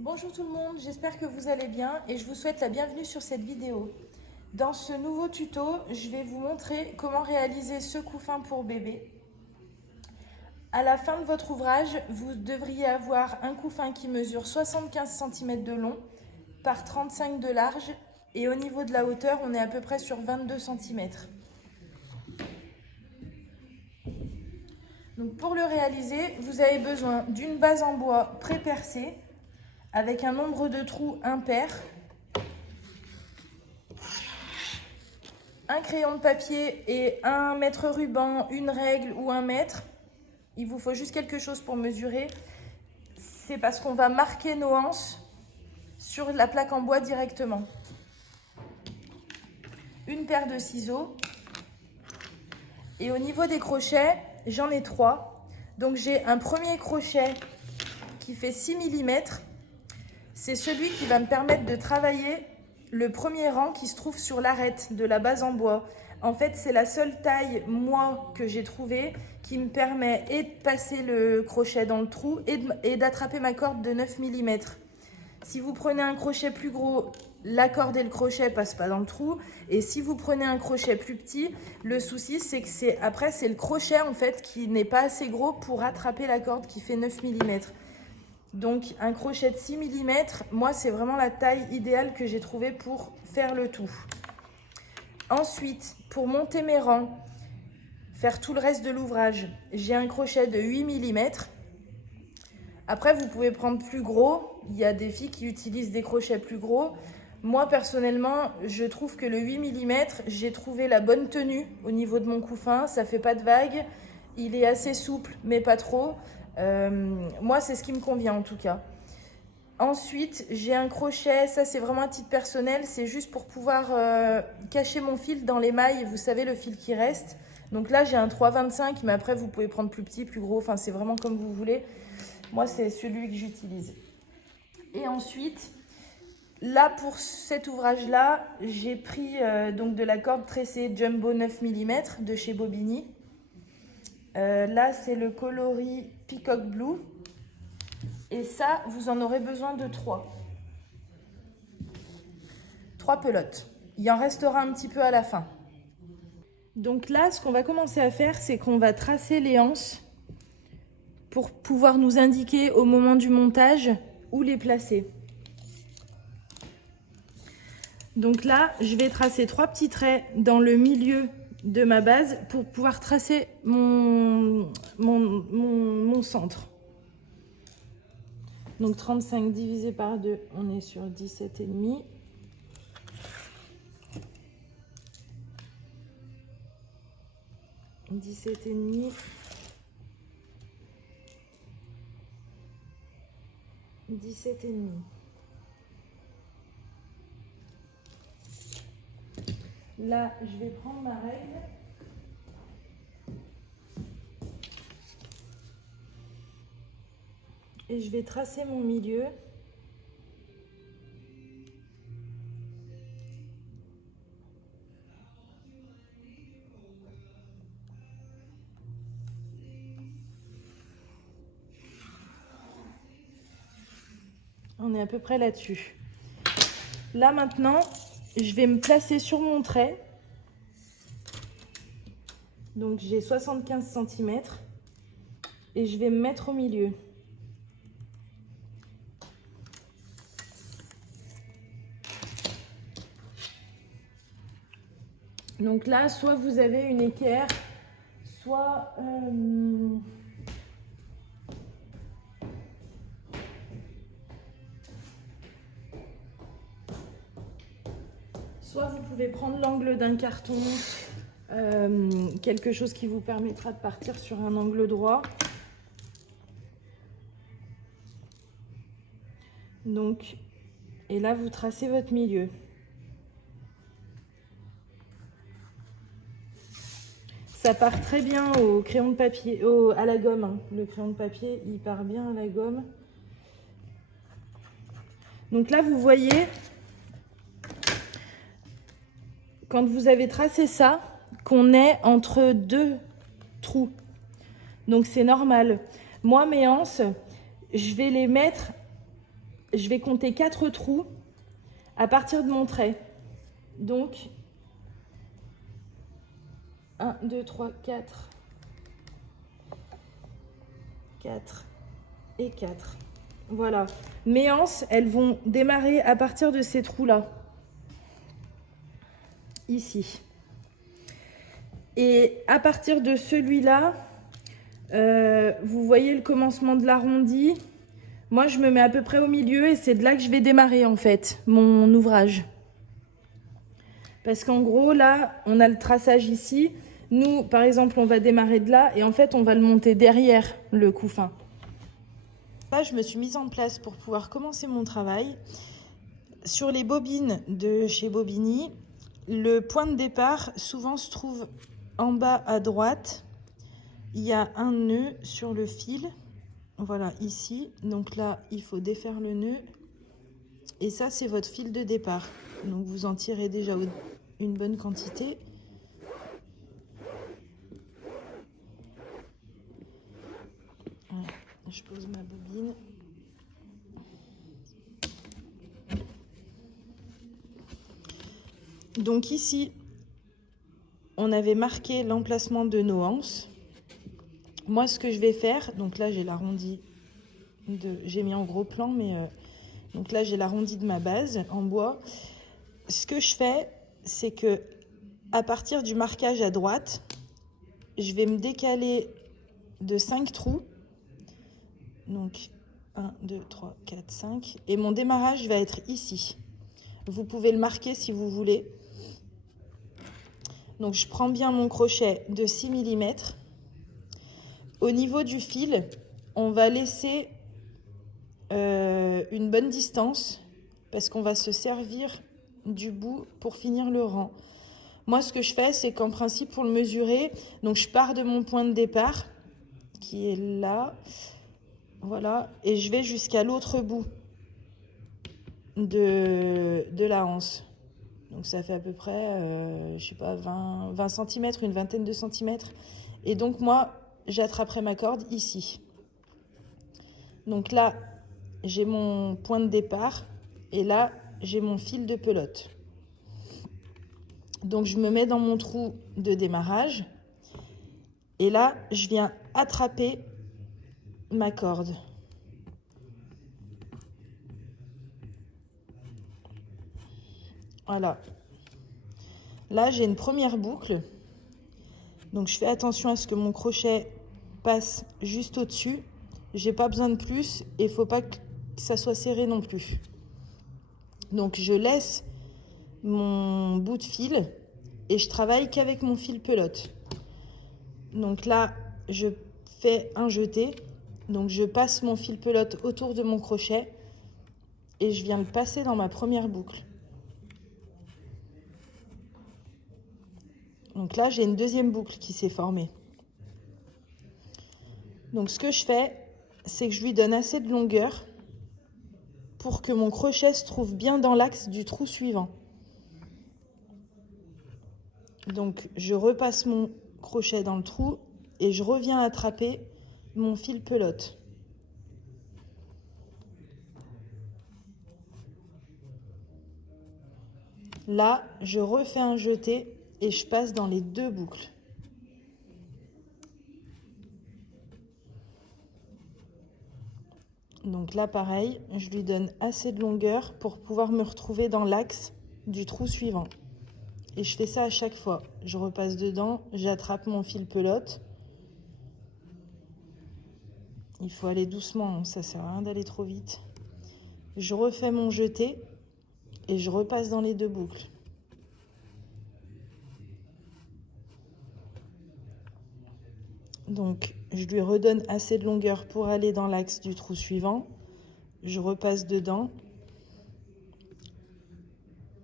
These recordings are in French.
Bonjour tout le monde, j'espère que vous allez bien et je vous souhaite la bienvenue sur cette vidéo. Dans ce nouveau tuto, je vais vous montrer comment réaliser ce couffin pour bébé. À la fin de votre ouvrage, vous devriez avoir un couffin qui mesure 75 cm de long par 35 de large et au niveau de la hauteur, on est à peu près sur 22 cm. Donc pour le réaliser, vous avez besoin d'une base en bois pré-percée avec un nombre de trous impair, un crayon de papier et un mètre ruban, une règle ou un mètre. Il vous faut juste quelque chose pour mesurer. C'est parce qu'on va marquer nos anses sur la plaque en bois directement. Une paire de ciseaux. Et au niveau des crochets, j'en ai 3. Donc j'ai un premier crochet qui fait 6 mm. C'est celui qui va me permettre de travailler le premier rang qui se trouve sur l'arête de la base en bois. En fait, c'est la seule taille, moi, que j'ai trouvée qui me permet et de passer le crochet dans le trou et d'attraper ma corde de 9 mm. Si vous prenez un crochet plus gros, la corde et le crochet ne passent pas dans le trou. Et si vous prenez un crochet plus petit, le souci, c'est que c'est le crochet en fait qui n'est pas assez gros pour attraper la corde qui fait 9 mm. Donc un crochet de 6 mm, moi c'est vraiment la taille idéale que j'ai trouvée pour faire le tout. Ensuite, pour monter mes rangs, faire tout le reste de l'ouvrage, j'ai un crochet de 8 mm. Après, vous pouvez prendre plus gros. Il y a des filles qui utilisent des crochets plus gros. Moi, personnellement, je trouve que le 8 mm, j'ai trouvé la bonne tenue au niveau de mon couffin. Ça fait pas de vagues. Il est assez souple, mais pas trop. Moi, c'est ce qui me convient en tout cas. Ensuite, j'ai un crochet, ça c'est vraiment un titre personnel, c'est juste pour pouvoir cacher mon fil dans les mailles, vous savez le fil qui reste. Donc là j'ai un 3,25, mais après vous pouvez prendre plus petit, plus gros, enfin c'est vraiment comme vous voulez. Moi c'est celui que j'utilise. Et ensuite, là pour cet ouvrage-là, j'ai pris donc de la corde tressée Jumbo 9 mm de chez Bobigny. Là c'est le coloris Peacock Blue. Et ça, vous en aurez besoin de 3. 3 pelotes. Il en restera un petit peu à la fin. Donc là, ce qu'on va commencer à faire, c'est qu'on va tracer les anses pour pouvoir nous indiquer au moment du montage où les placer. Donc là, je vais tracer 3 petits traits dans le milieu de ma base pour pouvoir tracer mon centre. Donc 35 divisé par 2, on est sur 17,5. « 17,5 » 17,5. Là, je vais prendre ma règle. Et je vais tracer mon milieu. On est à peu près là-dessus. Là maintenant, je vais me placer sur mon trait. Donc j'ai 75 cm. Et je vais me mettre au milieu. Donc là, soit vous avez une équerre, soit vous pouvez prendre l'angle d'un carton, quelque chose qui vous permettra de partir sur un angle droit. Donc, et là, vous tracez votre milieu. Ça part très bien au crayon de papier, à la gomme. Hein. Le crayon de papier, il part bien à la gomme. Donc là, vous voyez, quand vous avez tracé ça, qu'on est entre 2 trous. Donc c'est normal. Moi, mes anses, je vais les mettre je vais compter 4 trous à partir de mon trait. Donc, 1, 2, 3, 4. 4 et 4. Voilà. Mes anses, elles vont démarrer à partir de ces trous-là. Ici. Et à partir de celui-là, vous voyez le commencement de l'arrondi. Moi, je me mets à peu près au milieu et c'est de là que je vais démarrer, en fait, mon ouvrage. Parce qu'en gros, là, on a le traçage ici. Nous, par exemple, on va démarrer de là et en fait, on va le monter derrière le couffin. Là, je me suis mise en place pour pouvoir commencer mon travail. Sur les bobines de chez Bobigny, le point de départ souvent se trouve en bas à droite. Il y a un nœud sur le fil, voilà, ici. Donc là, il faut défaire le nœud. Et ça, c'est votre fil de départ. Donc vous en tirez déjà une bonne quantité. Voilà, je pose ma bobine. Donc ici, on avait marqué l'emplacement de nos anses. Moi, ce que je vais faire, donc là, j'ai l'arrondi j'ai mis en gros plan, mais donc là, j'ai l'arrondi de ma base en bois. Ce que je fais, c'est que à partir du marquage à droite, je vais me décaler de 5 trous. Donc 1, 2, 3, 4, 5. Et mon démarrage va être ici. Vous pouvez le marquer si vous voulez. Donc je prends bien mon crochet de 6 mm. Au niveau du fil, on va laisser une bonne distance parce qu'on va se servir du bout pour finir le rang. Moi, ce que je fais, c'est qu'en principe, pour le mesurer, donc je pars de mon point de départ qui est là, voilà, et je vais jusqu'à l'autre bout de la anse. Donc ça fait à peu près, je sais pas, 20 cm, une vingtaine de centimètres. Et donc moi, j'attraperai ma corde ici. Donc là, j'ai mon point de départ et là, j'ai mon fil de pelote. Donc je me mets dans mon trou de démarrage et là, je viens attraper ma corde. Voilà. Là, j'ai une première boucle. Donc je fais attention à ce que mon crochet passe juste au-dessus. J'ai pas besoin de plus et il faut pas que ça soit serré non plus. Donc je laisse mon bout de fil et je travaille qu'avec mon fil pelote. Donc là, je fais un jeté. Donc je passe mon fil pelote autour de mon crochet et je viens le passer dans ma première boucle. Donc là, j'ai une deuxième boucle qui s'est formée. Donc ce que je fais, c'est que je lui donne assez de longueur pour que mon crochet se trouve bien dans l'axe du trou suivant. Donc je repasse mon crochet dans le trou et je reviens attraper mon fil pelote. Là, je refais un jeté et je passe dans les deux boucles. Donc là, pareil, je lui donne assez de longueur pour pouvoir me retrouver dans l'axe du trou suivant. Et je fais ça à chaque fois. Je repasse dedans, j'attrape mon fil pelote. Il faut aller doucement, ça sert à rien d'aller trop vite. Je refais mon jeté et je repasse dans les deux boucles. Donc, je lui redonne assez de longueur pour aller dans l'axe du trou suivant. Je repasse dedans.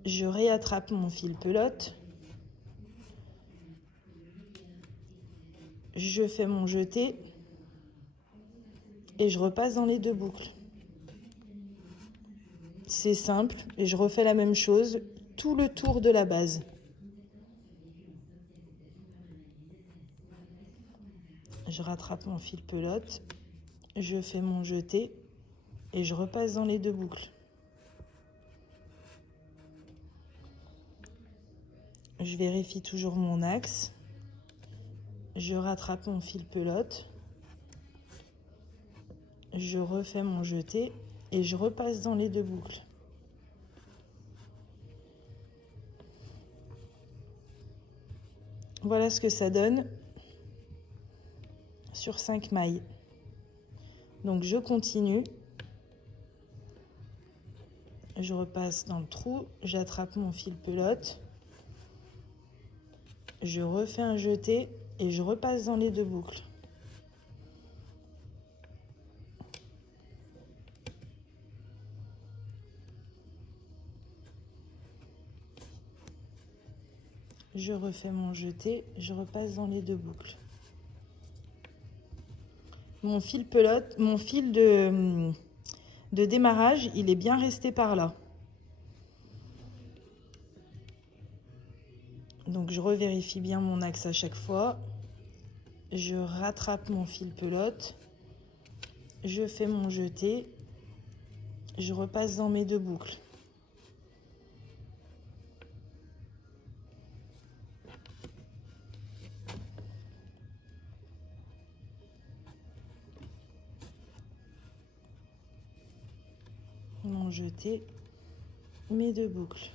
Je réattrape mon fil pelote. Je fais mon jeté. Et je repasse dans les deux boucles. C'est simple. Et je refais la même chose tout le tour de la base. Je rattrape mon fil pelote. Je fais mon jeté. et je repasse dans les 2 boucles. Je vérifie toujours mon axe. Je rattrape mon fil pelote. Je refais mon jeté et je repasse dans les 2 boucles. Voilà ce que ça donne sur 5 mailles. Donc je continue. Je repasse dans le trou, j'attrape mon fil pelote. Je refais un jeté et je repasse dans les 2 boucles. Je refais mon jeté, je repasse dans les 2 boucles. Mon fil pelote, mon fil de démarrage, il est bien resté par là. Donc je revérifie bien mon axe à chaque fois. Je rattrape mon fil pelote. Je fais mon jeté. Je repasse dans mes 2 boucles. Mon jeté, mes 2 boucles.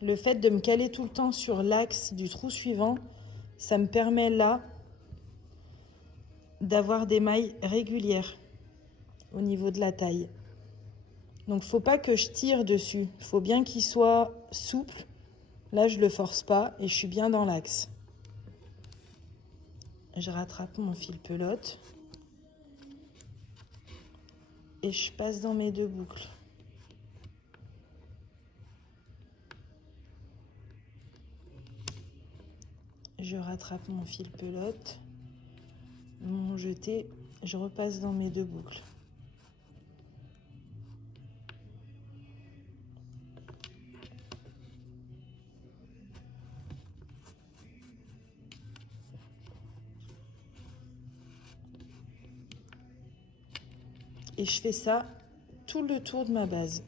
Le fait de me caler tout le temps sur l'axe du trou suivant, ça me permet là d'avoir des mailles régulières au niveau de la taille. Donc faut pas que je tire dessus, il faut bien qu'il soit souple. Là je le force pas et je suis bien dans l'axe. Je rattrape mon fil pelote et je passe dans mes 2 boucles. Je rattrape mon fil pelote, mon jeté, je repasse dans mes 2 boucles. Et je fais ça tout le tour de ma base.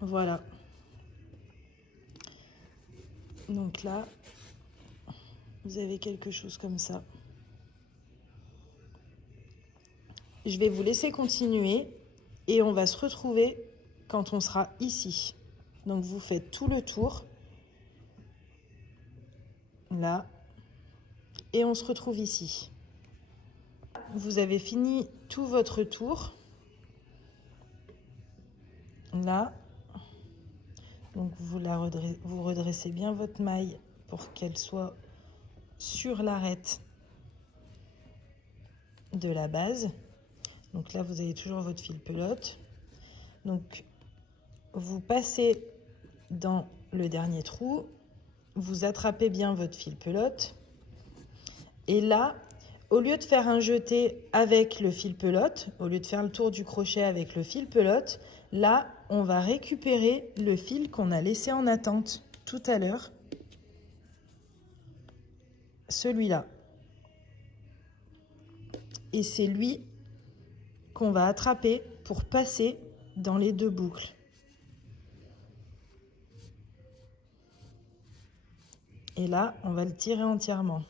Voilà. Donc là, vous avez quelque chose comme ça. Je vais vous laisser continuer et on va se retrouver quand on sera ici. Donc vous faites tout le tour, là, et on se retrouve ici. Vous avez fini tout votre tour, là. Donc vous redressez bien votre maille pour qu'elle soit sur l'arête de la base. Donc là, vous avez toujours votre fil pelote. Donc, vous passez dans le dernier trou, vous attrapez bien votre fil pelote. Et là, au lieu de faire un jeté avec le fil pelote, au lieu de faire le tour du crochet avec le fil pelote, là, on va récupérer le fil qu'on a laissé en attente tout à l'heure. Celui-là. Et c'est lui qu'on va attraper pour passer dans les 2 boucles. Et là, on va le tirer entièrement.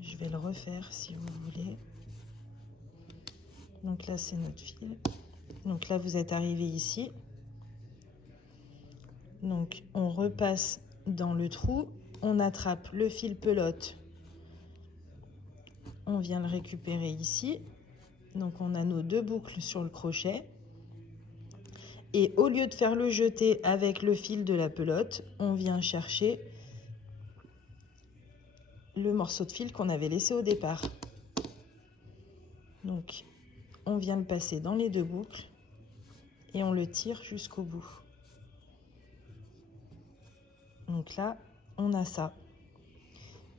Je vais le refaire si vous voulez. Donc là, c'est notre fil. Donc là, vous êtes arrivé ici. Donc, on repasse dans le trou. On attrape le fil pelote. On vient le récupérer ici. Donc, on a nos 2 boucles sur le crochet. Et au lieu de faire le jeté avec le fil de la pelote, on vient chercher le morceau de fil qu'on avait laissé au départ. Donc, on vient le passer dans les deux boucles et on le tire jusqu'au bout. Donc là, on a ça.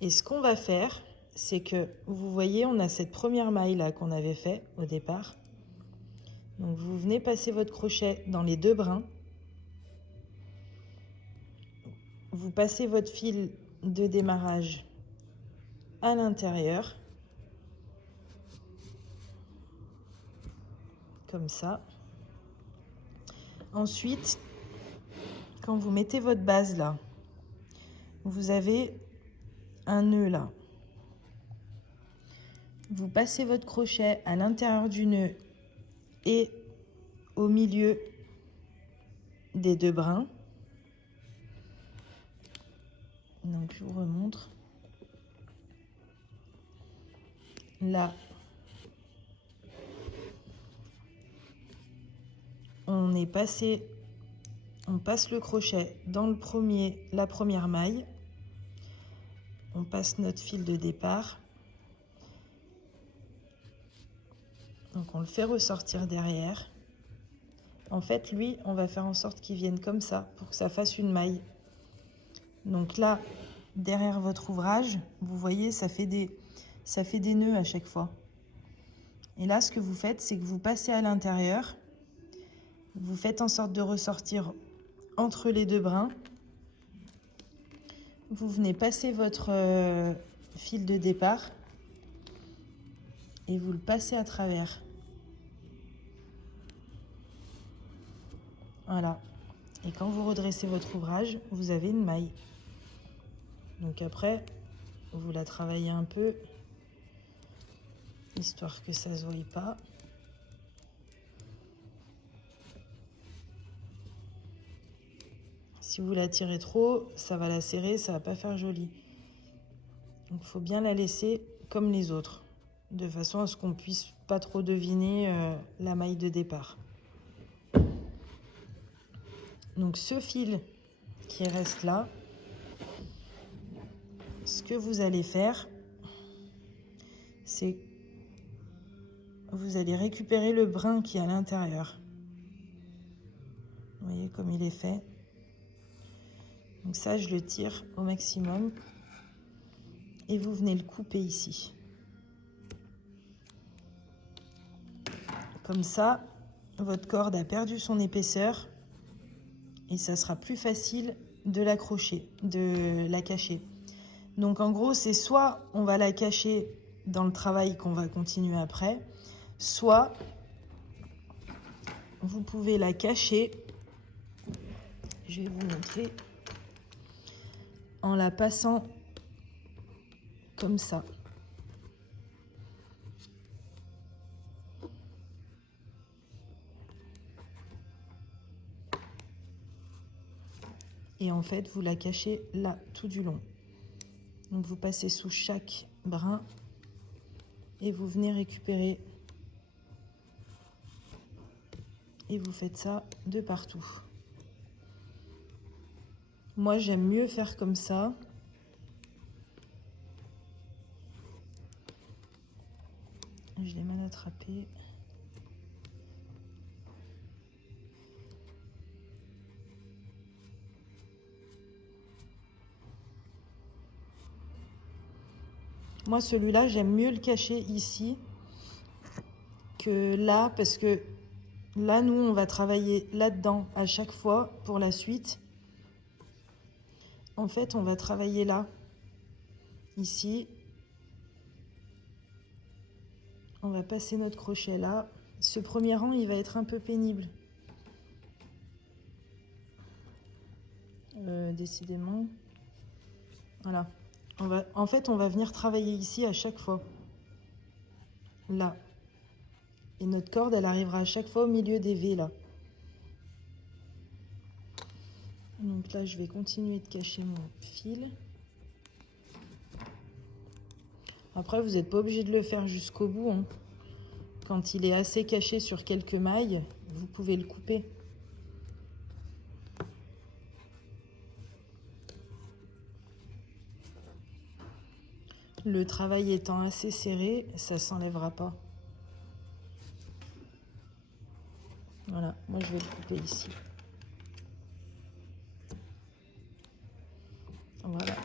Et ce qu'on va faire, c'est que, vous voyez, on a cette première maille là qu'on avait fait au départ. Donc vous venez passer votre crochet dans les deux brins. Vous passez votre fil de démarrage à l'intérieur. Comme ça. Ensuite, quand vous mettez votre base là, vous avez un nœud là. Vous passez votre crochet à l'intérieur du nœud et au milieu des deux brins. Donc je vous remontre. Là, on passe le crochet dans la première maille. On passe notre fil de départ. Donc on le fait ressortir derrière. En fait, lui, on va faire en sorte qu'il vienne comme ça pour que ça fasse une maille. Donc là, derrière votre ouvrage, vous voyez, ça fait des nœuds à chaque fois. Et là, ce que vous faites, c'est que vous passez à l'intérieur. Vous faites en sorte de ressortir entre les deux brins. Vous venez passer votre fil de départ et vous le passez à travers. Voilà. Et quand vous redressez votre ouvrage, vous avez une maille. Donc après, vous la travaillez un peu, histoire que ça ne se voie pas. Si vous la tirez trop, ça va la serrer, ça va pas faire joli. Donc il faut bien la laisser comme les autres, de façon à ce qu'on puisse pas trop deviner la maille de départ. Donc ce fil qui reste là, ce que vous allez faire, c'est vous allez récupérer le brin qui est à l'intérieur. Vous voyez comme il est fait. Donc ça, je le tire au maximum. Et vous venez le couper ici. Comme ça, votre corde a perdu son épaisseur. Et ça sera plus facile de l'accrocher, de la cacher. Donc en gros, c'est soit on va la cacher dans le travail qu'on va continuer après, soit vous pouvez la cacher, je vais vous montrer, en la passant comme ça. Et en fait, vous la cachez là, tout du long. Donc vous passez sous chaque brin et vous venez récupérer. Et vous faites ça de partout. Moi, j'aime mieux faire comme ça. Je l'ai mal attrapé. Moi, celui-là, j'aime mieux le cacher ici que là, parce que là, nous, on va travailler là-dedans à chaque fois pour la suite. En fait, on va travailler là, ici. On va passer notre crochet là. Ce premier rang, il va être un peu pénible. Décidément. Voilà. En fait, on va venir travailler ici à chaque fois. Là. Et notre corde, elle arrivera à chaque fois au milieu des V, là. Donc là, je vais continuer de cacher mon fil. Après, vous n'êtes pas obligé de le faire jusqu'au bout, hein. Quand il est assez caché sur quelques mailles, vous pouvez le couper. Le travail étant assez serré, ça ne s'enlèvera pas. Voilà, moi je vais le couper ici. Voilà.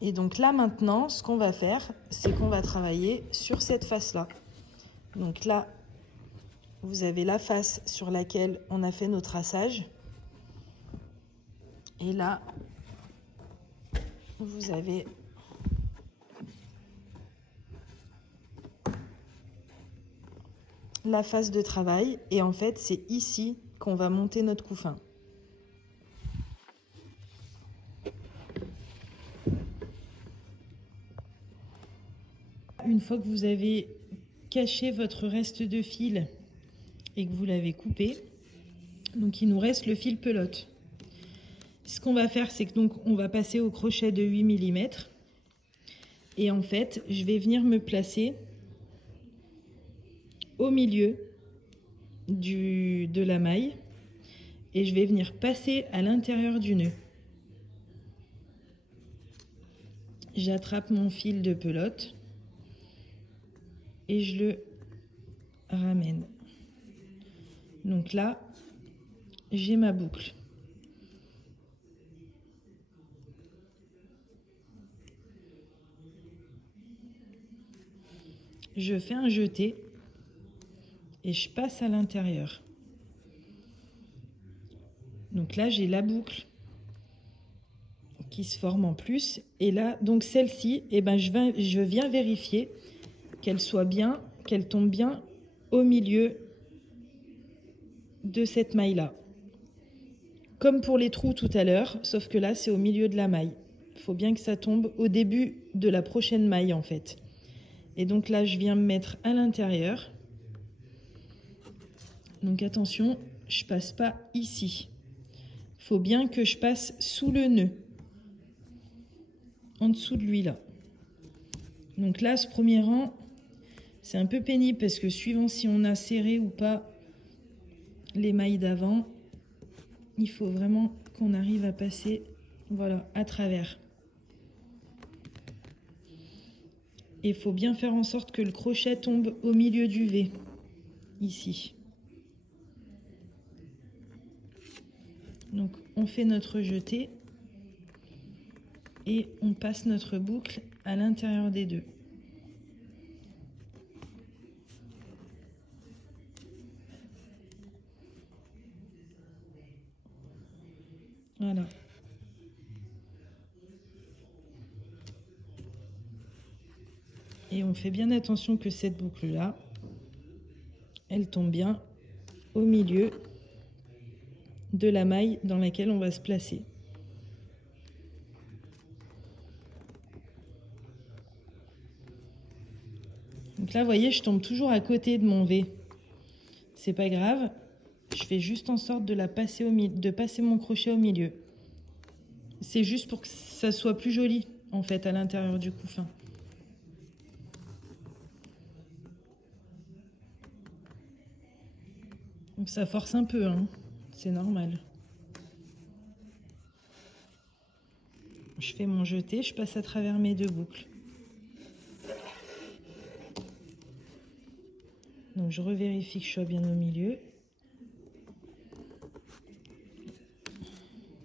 Et donc là maintenant, ce qu'on va faire, c'est qu'on va travailler sur cette face-là. Donc là, vous avez la face sur laquelle on a fait nos traçages. Et là, vous avez la face de travail. Et en fait, c'est ici qu'on va monter notre couffin. Une fois que vous avez caché votre reste de fil et que vous l'avez coupé, donc il nous reste le fil pelote. Ce qu'on va faire, c'est que donc on va passer au crochet de 8 mm. Et en fait, je vais venir me placer au milieu de la maille et je vais venir passer à l'intérieur du nœud. J'attrape mon fil de pelote et je le ramène. Donc là, j'ai ma boucle. Je fais un jeté et je passe à l'intérieur. Donc là, j'ai la boucle qui se forme en plus. Et là, donc celle-ci, eh ben, je viens vérifier qu'elle soit bien, qu'elle tombe bien au milieu de cette maille-là. Comme pour les trous tout à l'heure, sauf que là, c'est au milieu de la maille. Il faut bien que ça tombe au début de la prochaine maille, en fait. Et donc là, je viens me mettre à l'intérieur. Donc attention, je passe pas ici. Il faut bien que je passe sous le nœud, en dessous de lui là. Donc là, ce premier rang, c'est un peu pénible parce que suivant si on a serré ou pas les mailles d'avant, il faut vraiment qu'on arrive à passer, voilà, à travers. Et il faut bien faire en sorte que le crochet tombe au milieu du V, ici. Donc on fait notre jeté et on passe notre boucle à l'intérieur des deux. Voilà. Et on fait bien attention que cette boucle-là, elle tombe bien au milieu de la maille dans laquelle on va se placer. Donc là, vous voyez, je tombe toujours à côté de mon V. C'est pas grave. Je fais juste en sorte de passer mon crochet au milieu. C'est juste pour que ça soit plus joli, en fait, à l'intérieur du couffin. Donc ça force un peu, hein. C'est normal. Je fais mon jeté, je passe à travers mes deux boucles. Donc je revérifie que je sois bien au milieu.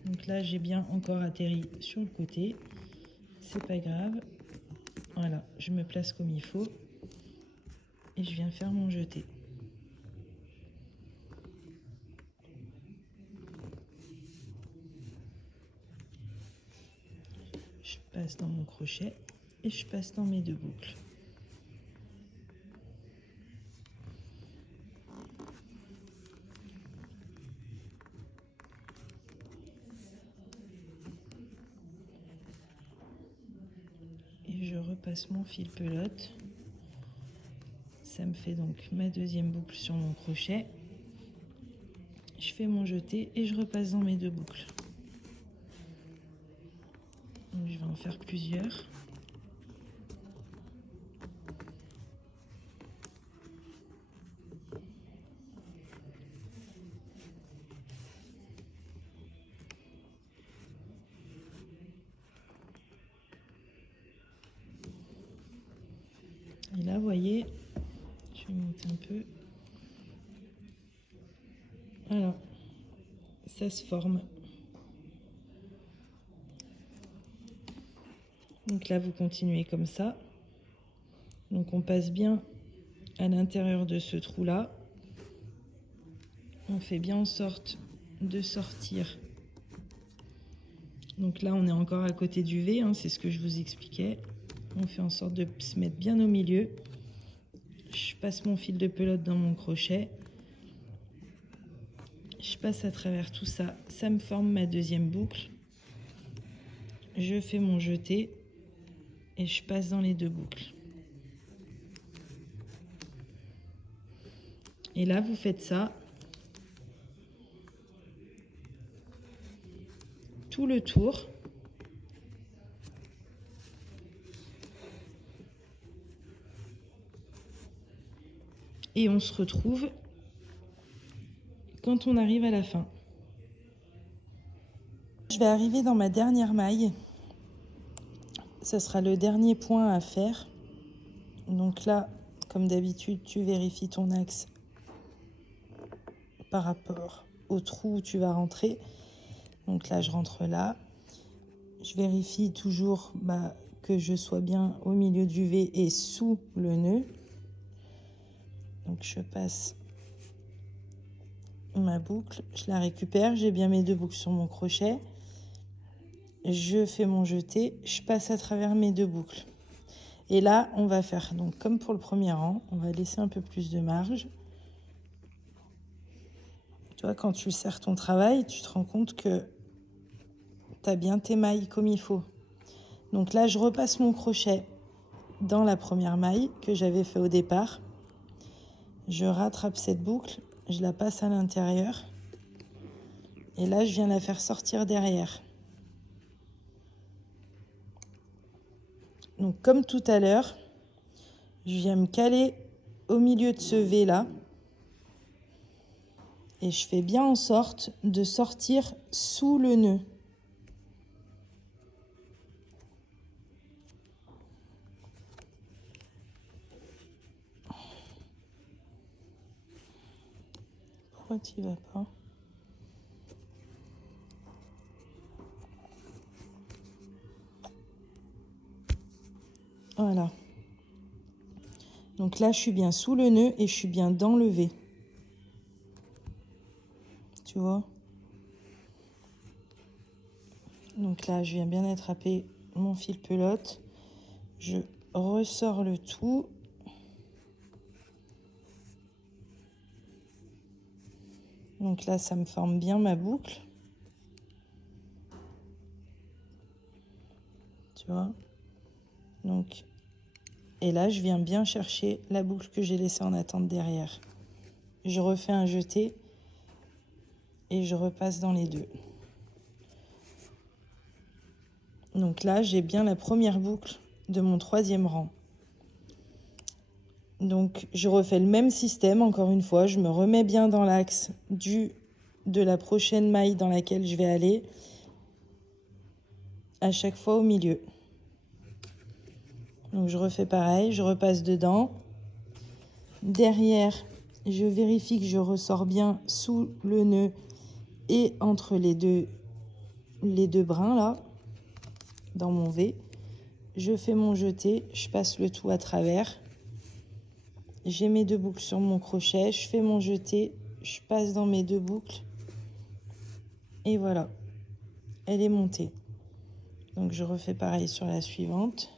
Donc là, j'ai bien encore atterri sur le côté. C'est pas grave. Voilà, je me place comme il faut. Et je viens faire mon jeté. Je passe dans mon crochet et je passe dans mes deux boucles. Et je repasse mon fil pelote. Ça me fait donc ma deuxième boucle sur mon crochet. Je fais mon jeté et je repasse dans mes deux boucles. Donc je vais en faire plusieurs. Et là, vous voyez, je vais monter un peu. Alors, ça se forme. Donc là, vous continuez comme ça. Donc on passe bien à l'intérieur de ce trou-là. On fait bien en sorte de sortir. Donc là, on est encore à côté du V, hein, c'est ce que je vous expliquais. On fait en sorte de se mettre bien au milieu. Je passe mon fil de pelote dans mon crochet. Je passe à travers tout ça. Ça me forme ma deuxième boucle. Je fais mon jeté et je passe dans les deux boucles. Et là, vous faites ça tout le tour. Et on se retrouve quand on arrive à la fin. Je vais arriver dans ma dernière maille. Ça sera le dernier point à faire. Donc là, comme d'habitude, tu vérifies ton axe par rapport au trou où tu vas rentrer. Donc là, je rentre là. Je vérifie toujours que je sois bien au milieu du V et sous le nœud. Donc je passe ma boucle, je la récupère, j'ai bien mes deux boucles sur mon crochet. Je fais mon jeté, je passe à travers mes deux boucles. Et là, on va faire, donc comme pour le premier rang, on va laisser un peu plus de marge. Tu vois, quand tu serres ton travail, tu te rends compte que tu as bien tes mailles comme il faut. Donc là, je repasse mon crochet dans la première maille que j'avais fait au départ. Je rattrape cette boucle, je la passe à l'intérieur. Et là, je viens la faire sortir derrière. Donc, comme tout à l'heure, je viens me caler au milieu de ce V là. Et je fais bien en sorte de sortir sous le nœud. Pourquoi tu n'y vas pas ? Voilà. Donc là, je suis bien sous le nœud et je suis bien dans le V. Tu vois ? Donc là, je viens bien attraper mon fil pelote. Je ressors le tout. Donc là, ça me forme bien ma boucle. Tu vois ? Donc, et là, je viens bien chercher la boucle que j'ai laissée en attente derrière. Je refais un jeté et je repasse dans les deux. Donc là, j'ai bien la première boucle de mon troisième rang. Donc, je refais le même système, encore une fois. Je me remets bien dans l'axe de la prochaine maille dans laquelle je vais aller. À chaque fois au milieu. Donc, je refais pareil. Je repasse dedans. Derrière, je vérifie que je ressors bien sous le nœud et entre les deux brins là, dans mon V. Je fais mon jeté, je passe le tout à travers. J'ai mes deux boucles sur mon crochet, je fais mon jeté, je passe dans mes deux boucles. Et voilà, elle est montée. Donc je refais pareil sur la suivante.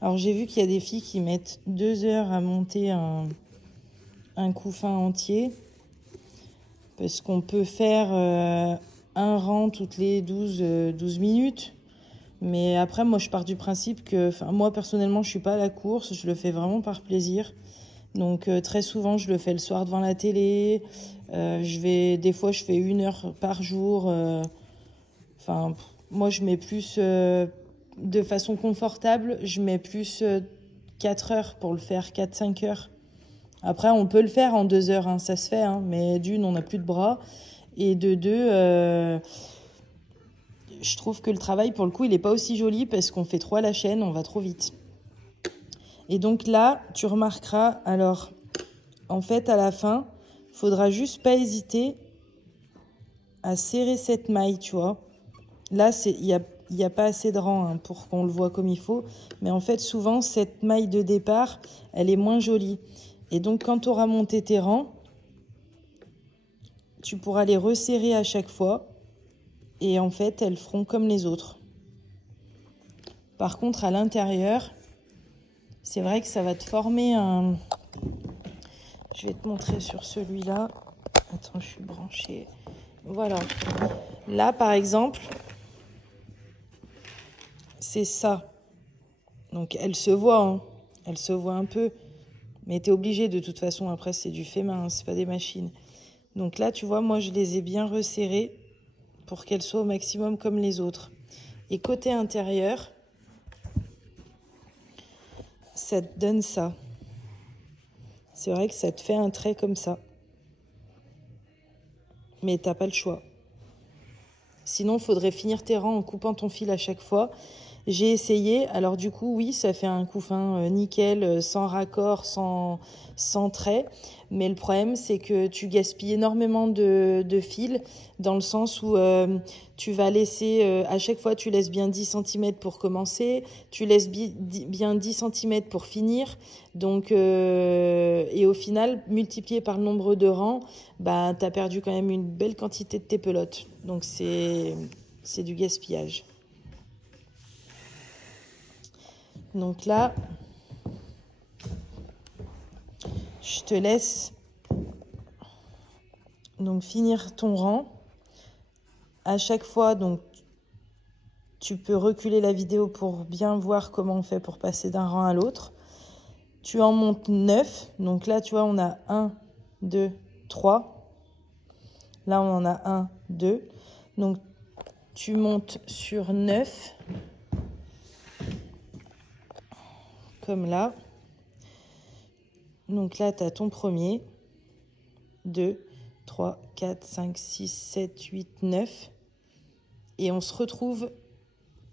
Alors j'ai vu qu'il y a des filles qui mettent 2 heures à monter un couffin entier. Parce qu'on peut faire un rang toutes les 12 minutes. Mais après, moi, je pars du principe que... moi, personnellement, je ne suis pas à la course. Je le fais vraiment par plaisir. Donc, très souvent, je le fais le soir devant la télé. Des fois, je fais 1 heure par jour. Moi, je mets plus... de façon confortable, je mets plus 4 heures pour le faire, 4-5 heures. Après, on peut le faire en 2 heures, hein, ça se fait, hein, mais on n'a plus de bras. Et de deux, je trouve que le travail, pour le coup, il n'est pas aussi joli parce qu'on fait trop à la chaîne, on va trop vite. Et donc là, tu remarqueras, alors, en fait, à la fin, il faudra juste pas hésiter à serrer cette maille, tu vois. Là, il y a pas assez de rang hein, pour qu'on le voit comme il faut. Mais en fait, souvent, cette maille de départ, elle est moins jolie. Et donc, quand tu auras monté tes rangs, tu pourras les resserrer à chaque fois. Et en fait, elles feront comme les autres. Par contre, à l'intérieur, c'est vrai que ça va te former un... Je vais te montrer sur celui-là. Attends, je suis branchée. Voilà. Là, par exemple, c'est ça. Donc, elle se voit. Hein. Elle se voit un peu. Mais tu es obligé de toute façon. Après, c'est du fait main. Hein, c'est pas des machines. Donc là, tu vois, moi, je les ai bien resserrées pour qu'elles soient au maximum comme les autres. Et côté intérieur, ça te donne ça. C'est vrai que ça te fait un trait comme ça. Mais t'as pas le choix. Sinon, il faudrait finir tes rangs en coupant ton fil à chaque fois. J'ai essayé. Alors du coup, oui, ça fait un couffin nickel, sans raccord, sans trait. Mais le problème, c'est que tu gaspilles énormément de fil, dans le sens où tu vas laisser, à chaque fois, tu laisses bien 10 cm pour commencer, tu laisses bien 10 cm pour finir. Donc, et au final, multiplié par le nombre de rangs, bah, tu as perdu quand même une belle quantité de tes pelotes. Donc c'est du gaspillage. Donc là, je te laisse donc finir ton rang. À chaque fois, donc, tu peux reculer la vidéo pour bien voir comment on fait pour passer d'un rang à l'autre. Tu en montes 9. Donc là, tu vois, on a 1, 2, 3. Là, on en a 1, 2. Donc, tu montes sur 9. Comme là. Donc là, tu as ton premier. 2, 3, 4, 5, 6, 7, 8, 9. Et on se retrouve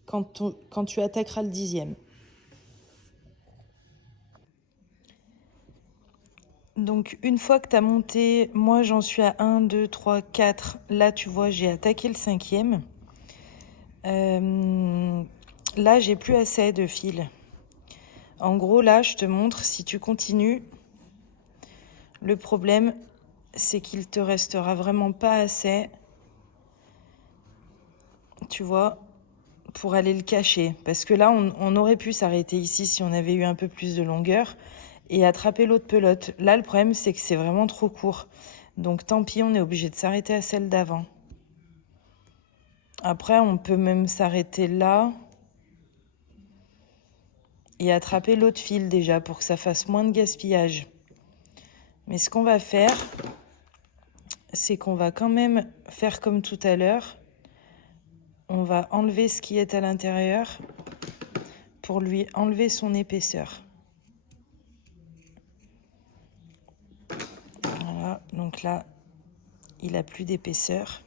quand tu attaqueras le 10e. Donc une fois que tu as monté, moi j'en suis à 1, 2, 3, 4. Là tu vois, j'ai attaqué le 5e. Là j'ai plus assez de fil. En gros là je te montre, si tu continues, le problème c'est qu'il te restera vraiment pas assez, tu vois, pour aller le cacher. Parce que là on aurait pu s'arrêter ici si on avait eu un peu plus de longueur et attraper l'autre pelote. Là le problème c'est que c'est vraiment trop court. Donc tant pis, on est obligé de s'arrêter à celle d'avant. Après, on peut même s'arrêter là et attraper l'autre fil déjà pour que ça fasse moins de gaspillage. Mais ce qu'on va faire, c'est qu'on va quand même faire comme tout à l'heure. On va enlever ce qui est à l'intérieur pour lui enlever son épaisseur. Voilà, donc là, il n'a plus d'épaisseur.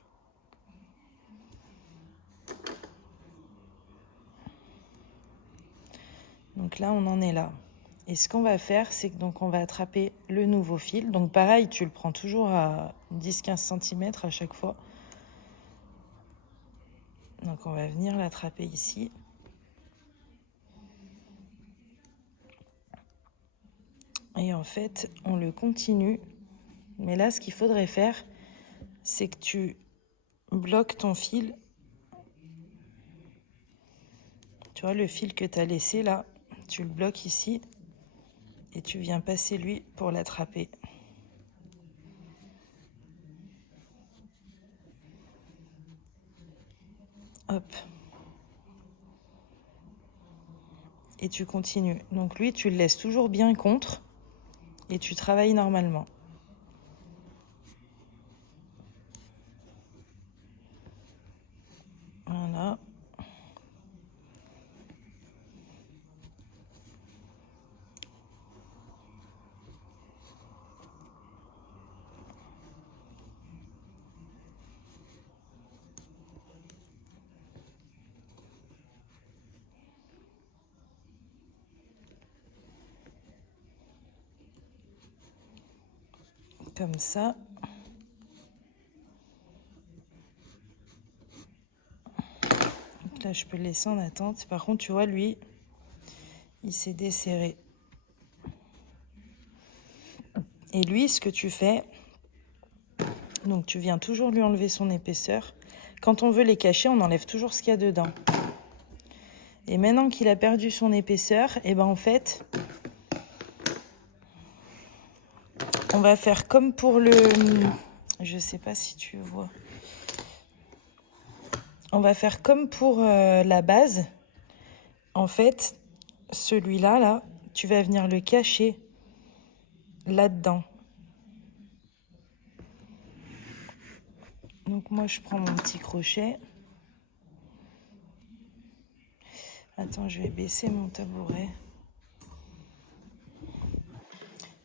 Donc là, on en est là. Et ce qu'on va faire, c'est que donc on va attraper le nouveau fil. Donc pareil, tu le prends toujours à 10-15 cm à chaque fois. Donc on va venir l'attraper ici. Et en fait, on le continue. Mais là, ce qu'il faudrait faire, c'est que tu bloques ton fil. Tu vois, le fil que tu as laissé là, tu le bloques ici. Et tu viens passer lui pour l'attraper. Hop. Et tu continues. Donc lui, tu le laisses toujours bien contre. Et tu travailles normalement. Voilà. comme ça. Donc là, je peux le laisser en attente. Par contre, tu vois, lui, il s'est desserré. Et lui, ce que tu fais, donc tu viens toujours lui enlever son épaisseur. Quand on veut les cacher, on enlève toujours ce qu'il y a dedans. Et maintenant qu'il a perdu son épaisseur, et ben en fait, on va faire comme pour le... Je sais pas si tu vois. On va faire comme pour la base. En fait, celui-là, là, tu vas venir le cacher là-dedans. Donc moi, je prends mon petit crochet. Attends, je vais baisser mon tabouret.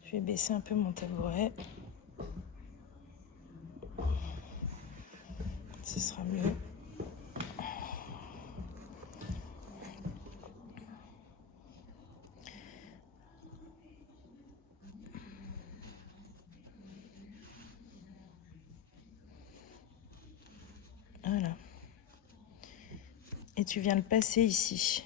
Je vais baisser un peu mon tabouret. Ce sera mieux. Voilà. Et tu viens le passer ici.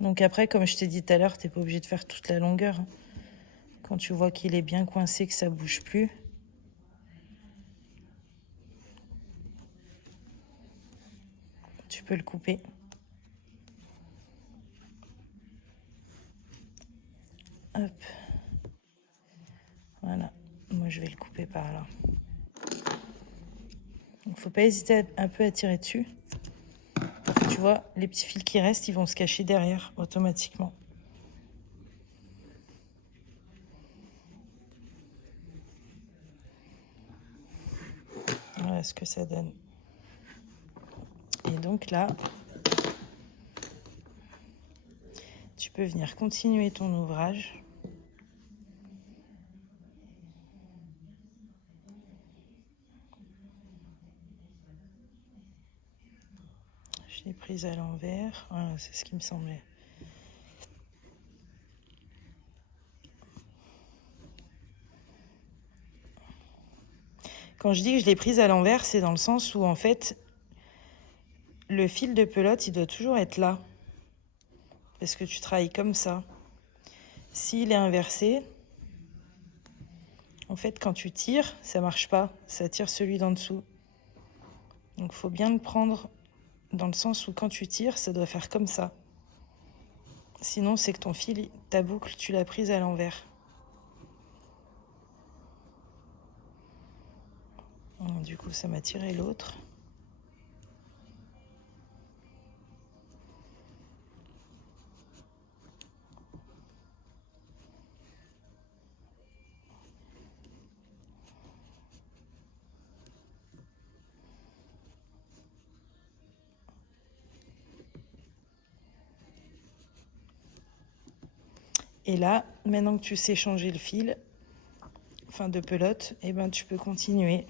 Donc après, comme je t'ai dit tout à l'heure, t'es pas obligé de faire toute la longueur. Quand tu vois qu'il est bien coincé, que ça bouge plus. Tu peux le couper. Hop. Voilà. Moi, je vais le couper par là. Donc, faut pas hésiter un peu à tirer dessus. Tu vois, les petits fils qui restent, ils vont se cacher derrière automatiquement. Voilà ce que ça donne. Et donc là, tu peux venir continuer ton ouvrage. Je l'ai prise à l'envers. Voilà, c'est ce qui me semblait. Quand je dis que je l'ai prise à l'envers, c'est dans le sens où, en fait, le fil de pelote, il doit toujours être là. Parce que tu travailles comme ça. S'il est inversé, en fait, quand tu tires, ça marche pas. Ça tire celui d'en dessous. Donc, il faut bien le prendre dans le sens où, quand tu tires, ça doit faire comme ça. Sinon, c'est que ton fil, ta boucle, tu l'as prise à l'envers. Du coup, ça m'a tiré l'autre. Et là, maintenant que tu sais changer le fil, enfin de pelote, eh ben, tu peux continuer,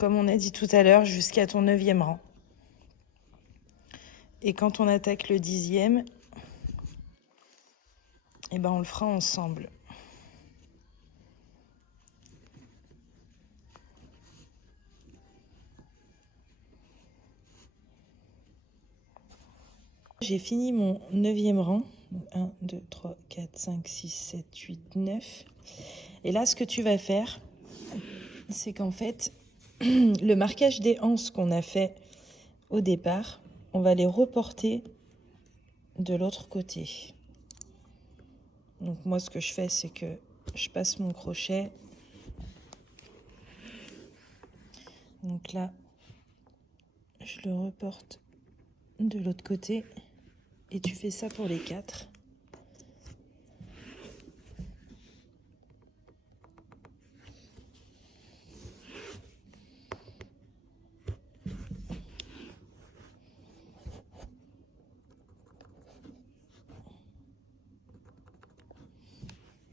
comme on a dit tout à l'heure, jusqu'à ton 9e rang. Et quand on attaque le 10e, eh ben, on le fera ensemble. J'ai fini mon 9e rang. 1, 2, 3, 4, 5, 6, 7, 8, 9. Et là, ce que tu vas faire, c'est qu'en fait, le marquage des anses qu'on a fait au départ, on va les reporter de l'autre côté. Donc moi, ce que je fais, c'est que je passe mon crochet. Donc là, je le reporte de l'autre côté. Et tu fais ça pour les 4.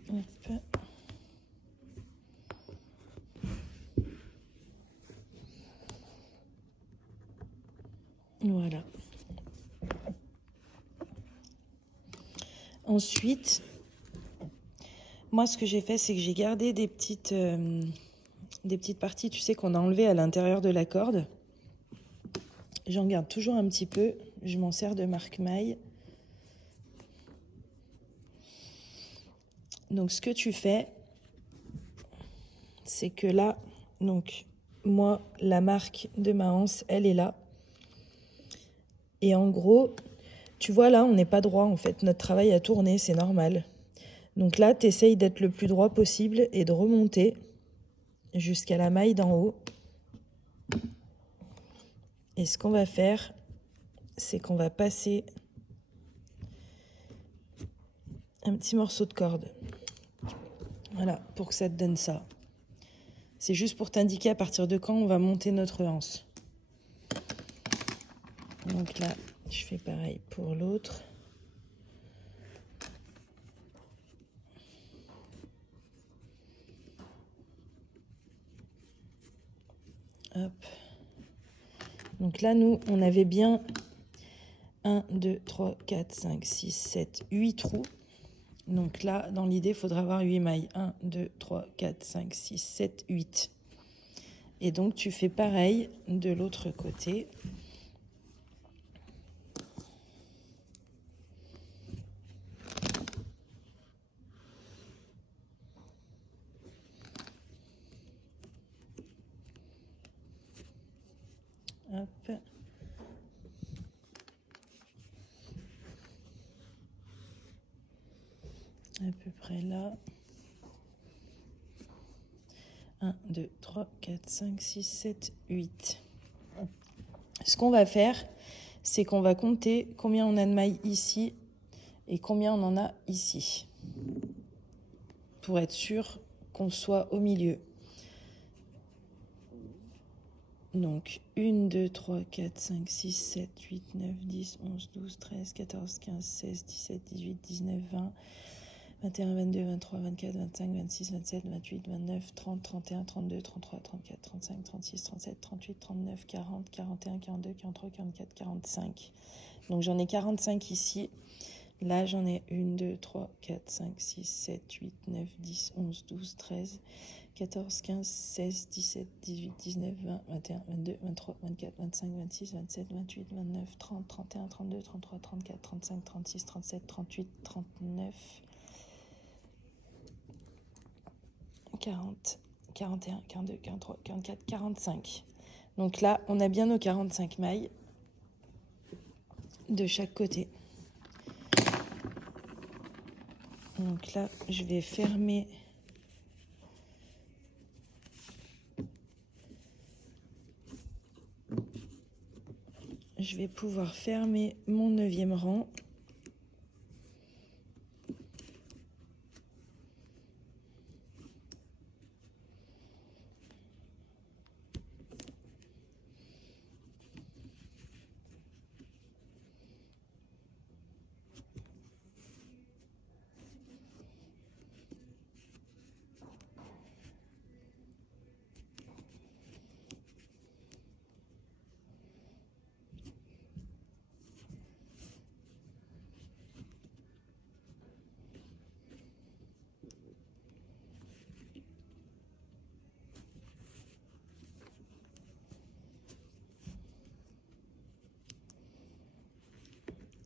Hop. Voilà. Ensuite, moi, ce que j'ai fait, c'est que j'ai gardé des petites parties, tu sais, qu'on a enlevées à l'intérieur de la corde. J'en garde toujours un petit peu. Je m'en sers de marque-maille. Donc, ce que tu fais, c'est que là, donc, moi, la marque de ma anse, elle est là. Et en gros, tu vois, là, on n'est pas droit, en fait. Notre travail a tourné, c'est normal. Donc là, tu essayes d'être le plus droit possible et de remonter jusqu'à la maille d'en haut. Et ce qu'on va faire, c'est qu'on va passer un petit morceau de corde. Voilà, pour que ça te donne ça. C'est juste pour t'indiquer à partir de quand on va monter notre anse. Donc là, je fais pareil pour l'autre. Hop. Donc là, nous, on avait bien 1, 2, 3, 4, 5, 6, 7, 8 trous. Donc là, dans l'idée, il faudra avoir 8 mailles. 1, 2, 3, 4, 5, 6, 7, 8. Et donc, tu fais pareil de l'autre côté. Hop. À peu près là. 1, 2, 3, 4, 5, 6, 7, 8. Ce qu'on va faire, c'est qu'on va compter combien on a de mailles ici et combien on en a ici. Pour être sûr qu'on soit au milieu. Donc 1, 2, 3, 4, 5, 6, 7, 8, 9, 10, 11, 12, 13, 14, 15, 16, 17, 18, 19, 20, 21, 22, 23, 24, 25, 26, 27, 28, 29, 30, 31, 32, 33, 34, 35, 36, 37, 38, 39, 40, 41, 42, 43, 44, 45. Donc j'en ai 45 ici. Là, j'en ai 1, 2, 3, 4, 5, 6, 7, 8, 9, 10, 11, 12, 13, 14, 15, 16, 17, 18, 19, 20, 21, 22, 23, 24, 25, 26, 27, 28, 29, 30, 31, 32, 33, 34, 35, 36, 37, 38, 39, 40, 41, 42, 43, 44, 45. Donc là, on a bien nos 45 mailles de chaque côté. Donc là, je vais fermer je vais pouvoir fermer mon 9e rang.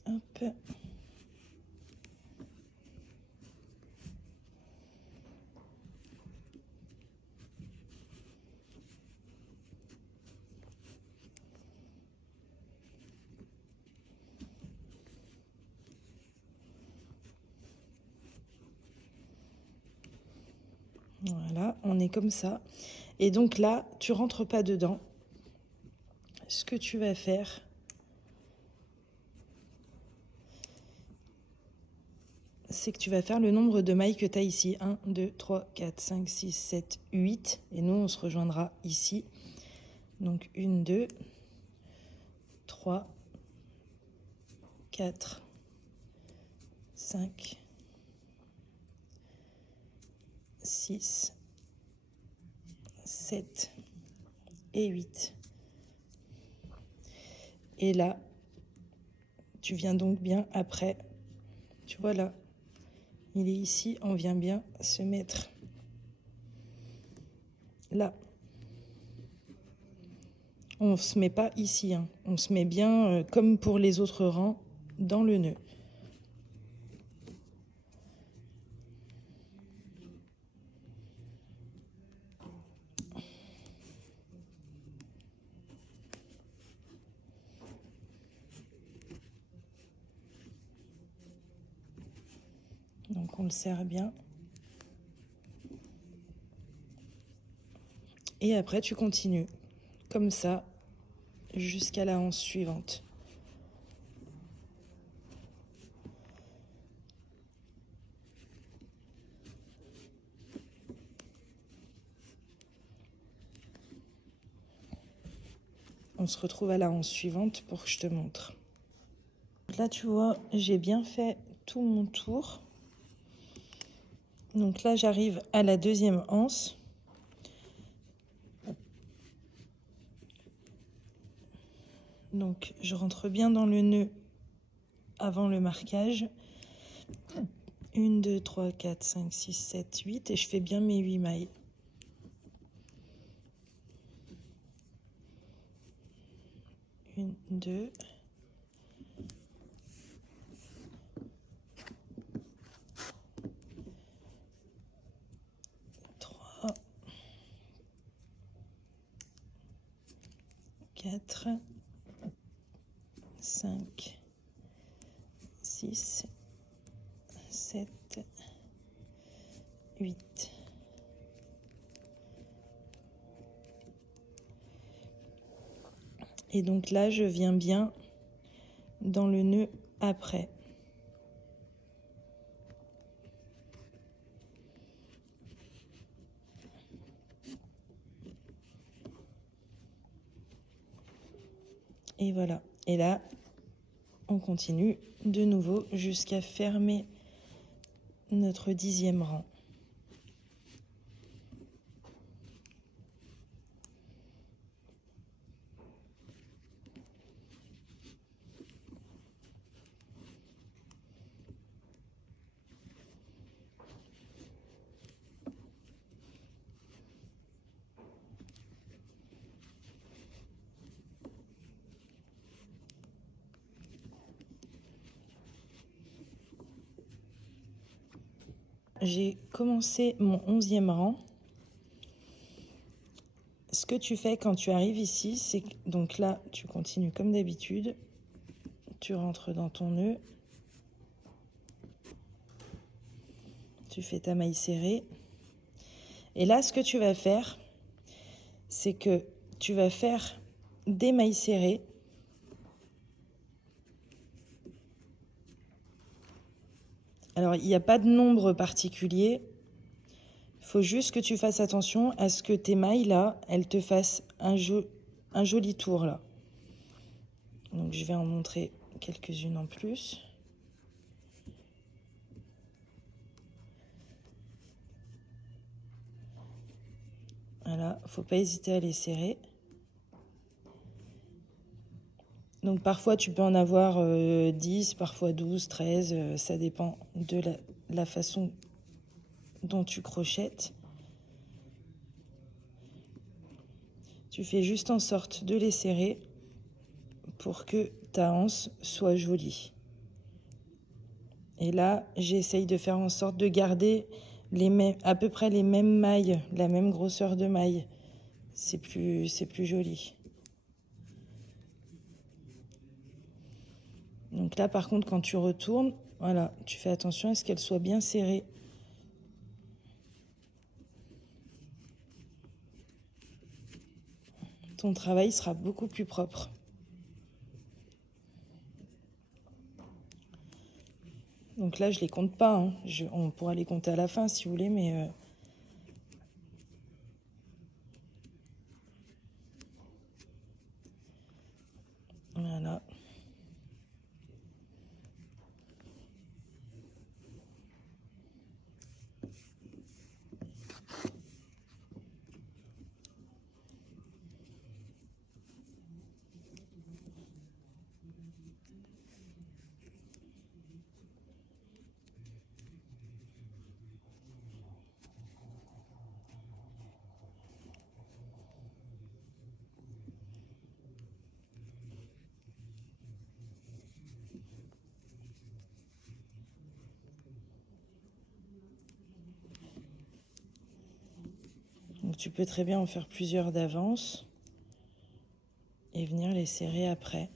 Hop. Voilà, on est comme ça. Et donc là, tu rentres pas dedans. Ce que tu vas faire, c'est que tu vas faire le nombre de mailles que tu as ici. 1, 2, 3, 4, 5, 6, 7, 8. Et nous, on se rejoindra ici. Donc 1, 2, 3, 4, 5, 6, 7 et 8. Et là, tu viens donc bien après. Tu vois là, il est ici, on vient bien se mettre là. On ne se met pas ici, hein. On se met bien, comme pour les autres rangs, dans le nœud. Donc on le serre bien. Et après tu continues, comme ça, jusqu'à la anse suivante. On se retrouve à la anse suivante pour que je te montre. Là, tu vois, j'ai bien fait tout mon tour. Donc là, j'arrive à la deuxième anse. Donc, je rentre bien dans le nœud avant le marquage. 1, 2, 3, 4, 5, 6, 7, 8. Et je fais bien mes 8 mailles. 1, 2... 4, 5, 6, 7, 8. Et donc là, je viens bien dans le nœud après. Et voilà. Et là, on continue de nouveau jusqu'à fermer notre 10e rang. J'ai commencé mon 11e rang. Ce que tu fais quand tu arrives ici, c'est que donc là, tu continues comme d'habitude. Tu rentres dans ton nœud. Tu fais ta maille serrée. Et là, ce que tu vas faire, c'est que tu vas faire des mailles serrées. Alors, il n'y a pas de nombre particulier. Il faut juste que tu fasses attention à ce que tes mailles, là, elles te fassent un joli tour, là. Donc, je vais en montrer quelques-unes en plus. Voilà, il ne faut pas hésiter à les serrer. Donc, parfois, tu peux en avoir 10, parfois 12, 13. Ça dépend de la façon dont tu crochettes. Tu fais juste en sorte de les serrer pour que ta anse soit jolie. Et là, j'essaye de faire en sorte de garder à peu près les mêmes mailles, la même grosseur de mailles. C'est plus joli. Donc là, par contre, quand tu retournes, voilà, tu fais attention à ce qu'elles soient bien serrées. Ton travail sera beaucoup plus propre. Donc là, je les compte pas, hein. On pourra les compter à la fin si vous voulez, mais... Voilà. tu peux très bien en faire plusieurs d'avance et venir les serrer après.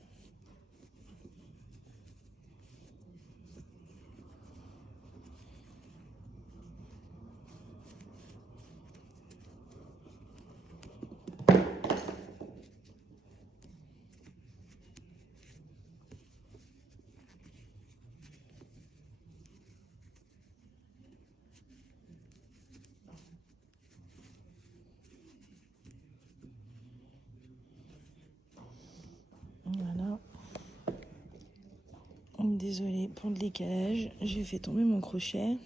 Voilà. Désolée pour le décalage, j'ai fait tomber mon crochet.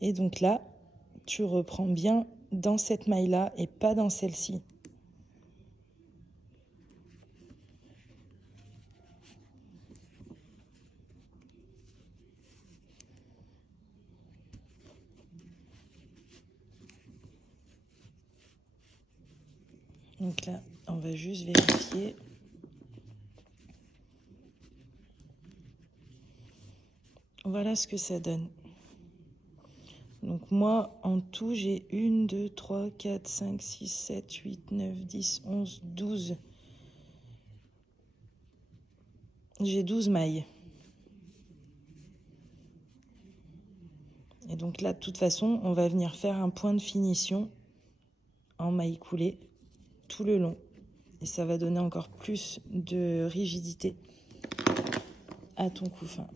Et donc là, tu reprends bien dans cette maille-là et pas dans celle-ci. Donc là, on va juste vérifier. Voilà ce que ça donne. Donc moi, en tout, j'ai 1, 2, 3, 4, 5, 6, 7, 8, 9, 10, 11, 12. J'ai 12 mailles. Et donc là, de toute façon, on va venir faire un point de finition en maille coulée tout le long. Et ça va donner encore plus de rigidité à ton couffin.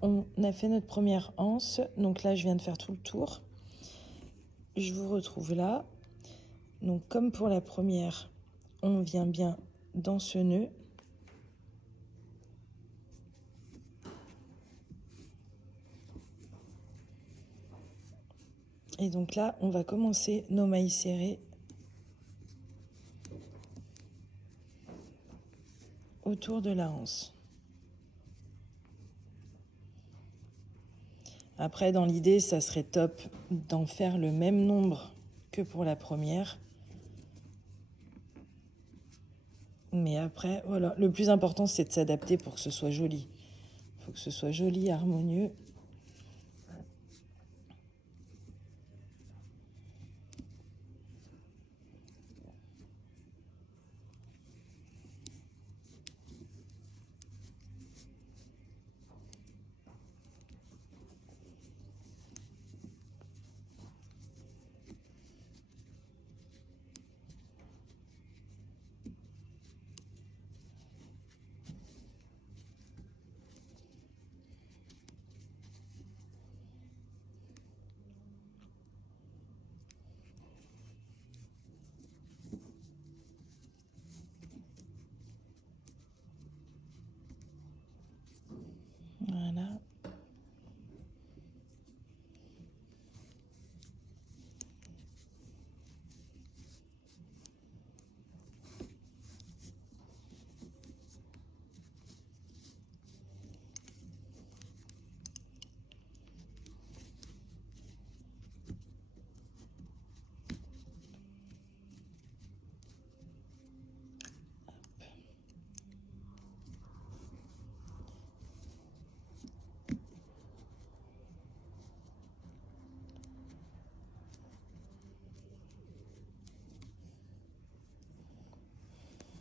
On a fait notre première anse, donc là je viens de faire tout le tour. Je vous retrouve là. Donc comme pour la première, on vient bien dans ce nœud. Et donc là, on va commencer nos mailles serrées autour de la anse. Après, dans l'idée, ça serait top d'en faire le même nombre que pour la première. Mais après, voilà, le plus important, c'est de s'adapter pour que ce soit joli. Il faut que ce soit joli, harmonieux. Voilà.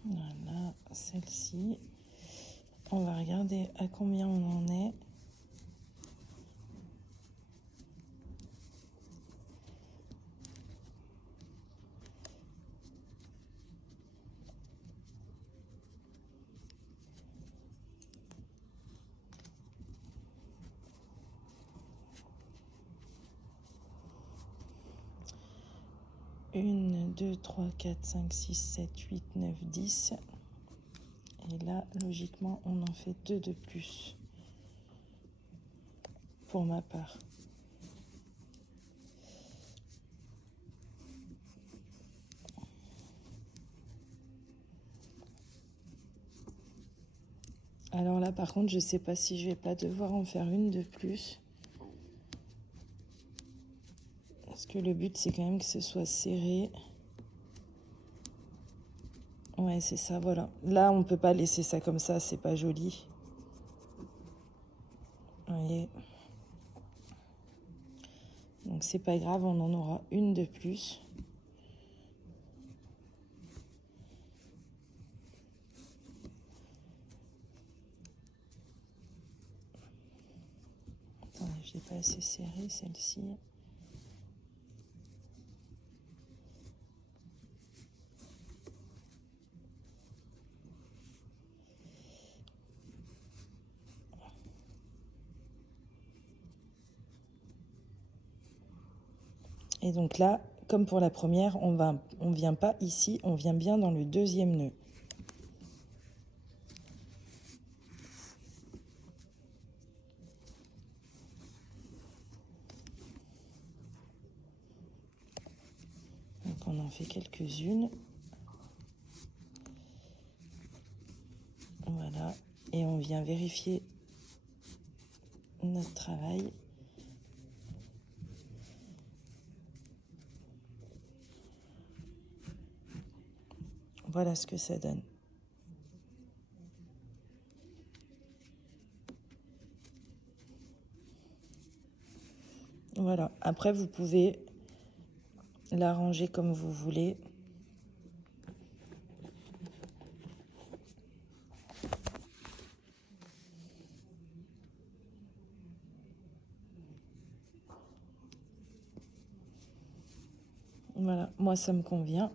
Voilà, celle-ci. On va regarder à combien on en est. 1, 2, 3, 4, 5, 6, 7, 8, 9, 10. Et là, logiquement, on en fait 2 de plus. Pour ma part. Alors là, par contre, je sais pas si je vais pas devoir en faire une de plus. Parce que le but, c'est quand même que ce soit serré. Ouais, c'est ça, voilà. Là, on peut pas laisser ça comme ça, c'est pas joli. Vous voyez. Donc c'est pas grave, on en aura une de plus. Attendez, je l'ai pas assez serré celle-ci. Et donc là, comme pour la première, on vient pas ici, on vient bien dans le deuxième nœud. Donc on en fait quelques-unes. Voilà. Et on vient vérifier notre travail. Voilà ce que ça donne. Voilà. Après, vous pouvez l'arranger comme vous voulez. Voilà, moi ça me convient.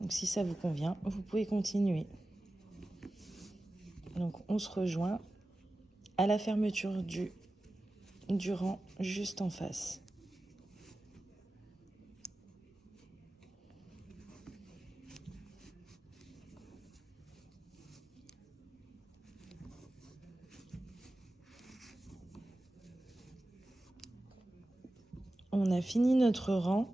Donc si ça vous convient, vous pouvez continuer. Donc on se rejoint à la fermeture du rang juste en face. On a fini notre rang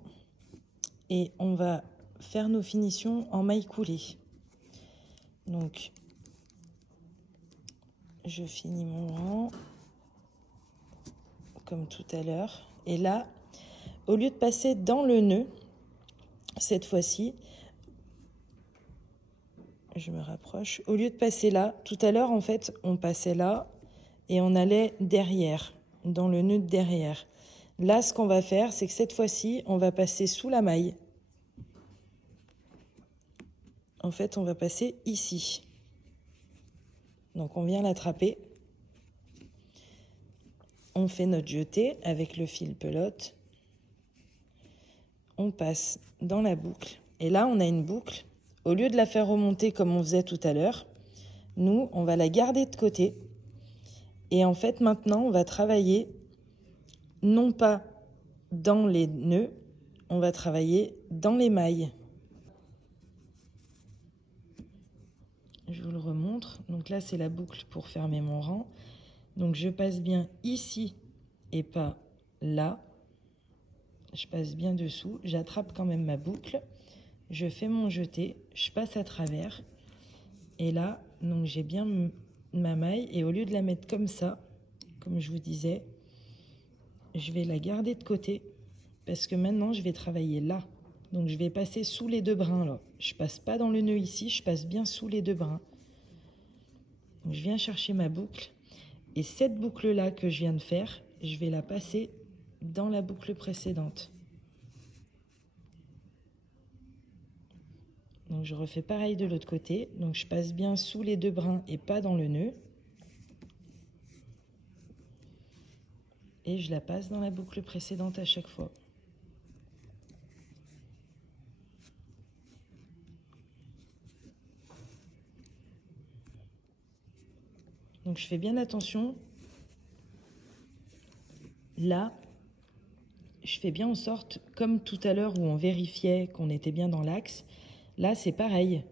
et on va faire nos finitions en maille coulée. Donc, je finis mon rang comme tout à l'heure. Et là, au lieu de passer dans le nœud, cette fois-ci, je me rapproche. Au lieu de passer là, tout à l'heure, en fait, on passait là et on allait derrière, dans le nœud de derrière. Là, ce qu'on va faire, c'est que cette fois-ci, on va passer sous la maille. En fait, on va passer ici. Donc, on vient l'attraper. On fait notre jeté avec le fil pelote. On passe dans la boucle. Et là, on a une boucle. Au lieu de la faire remonter comme on faisait tout à l'heure, nous, on va la garder de côté. Et en fait, maintenant, on va travailler non pas dans les nœuds, on va travailler dans les mailles. Je vous le remontre. Donc là, c'est la boucle pour fermer mon rang. Donc je passe bien ici et pas là. Je passe bien dessous. J'attrape quand même ma boucle. Je fais mon jeté. Je passe à travers. Et là, donc j'ai bien ma maille. Et au lieu de la mettre comme ça, comme je vous disais, je vais la garder de côté. Parce que maintenant, je vais travailler là. Donc je vais passer sous les deux brins là. Je passe pas dans le nœud ici, je passe bien sous les deux brins. Donc je viens chercher ma boucle. Et cette boucle-là que je viens de faire, je vais la passer dans la boucle précédente. Donc je refais pareil de l'autre côté. Donc je passe bien sous les deux brins et pas dans le nœud. Et je la passe dans la boucle précédente à chaque fois. Donc je fais bien attention. Là, je fais bien en sorte, comme tout à l'heure où on vérifiait qu'on était bien dans l'axe, là c'est pareil,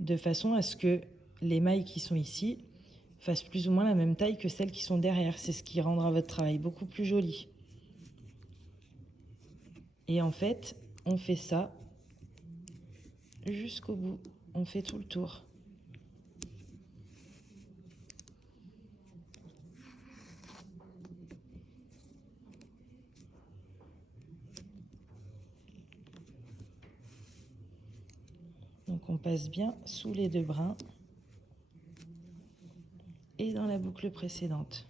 de façon à ce que les mailles qui sont ici fassent plus ou moins la même taille que celles qui sont derrière. C'est ce qui rendra votre travail beaucoup plus joli. Et en fait, on fait ça jusqu'au bout. On fait tout le tour. Donc on passe bien sous les 2 brins et dans la boucle précédente.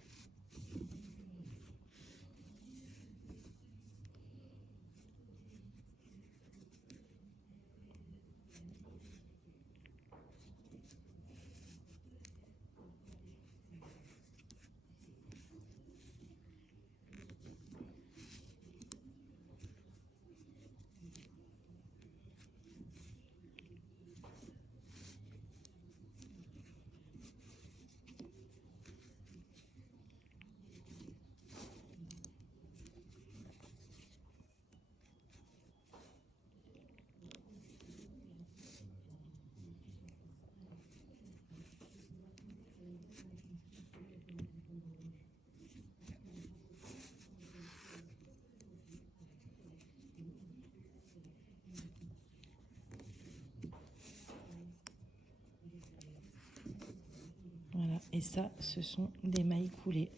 Voilà, et ça, ce sont des mailles coulées.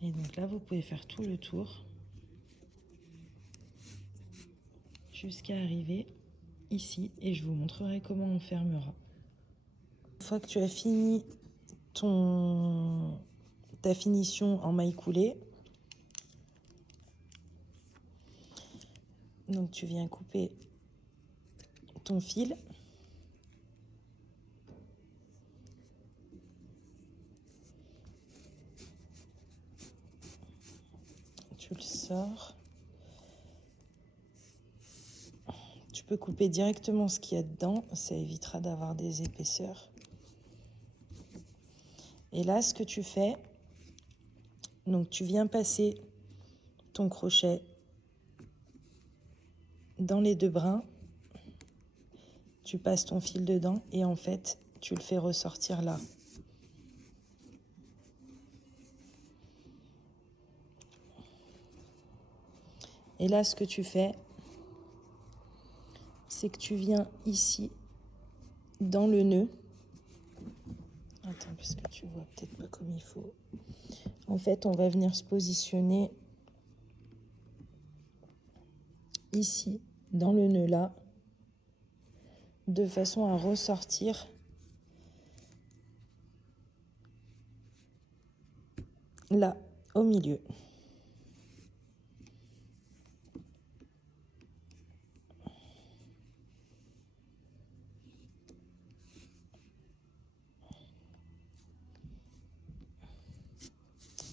Et donc là, vous pouvez faire tout le tour jusqu'à arriver ici et je vous montrerai comment on fermera. Une fois que tu as fini ta finition en maille coulée, donc tu viens couper ton fil. Tu le sors. Tu peux couper directement ce qu'il y a dedans, ça évitera d'avoir des épaisseurs. Et là, ce que tu fais, donc tu viens passer ton crochet dans les 2 brins, tu passes ton fil dedans et en fait, tu le fais ressortir là. Et là, ce que tu fais, c'est que tu viens ici, dans le nœud. Attends, parce que tu vois peut-être pas comme il faut. En fait, on va venir se positionner ici, dans le nœud là, de façon à ressortir là, au milieu.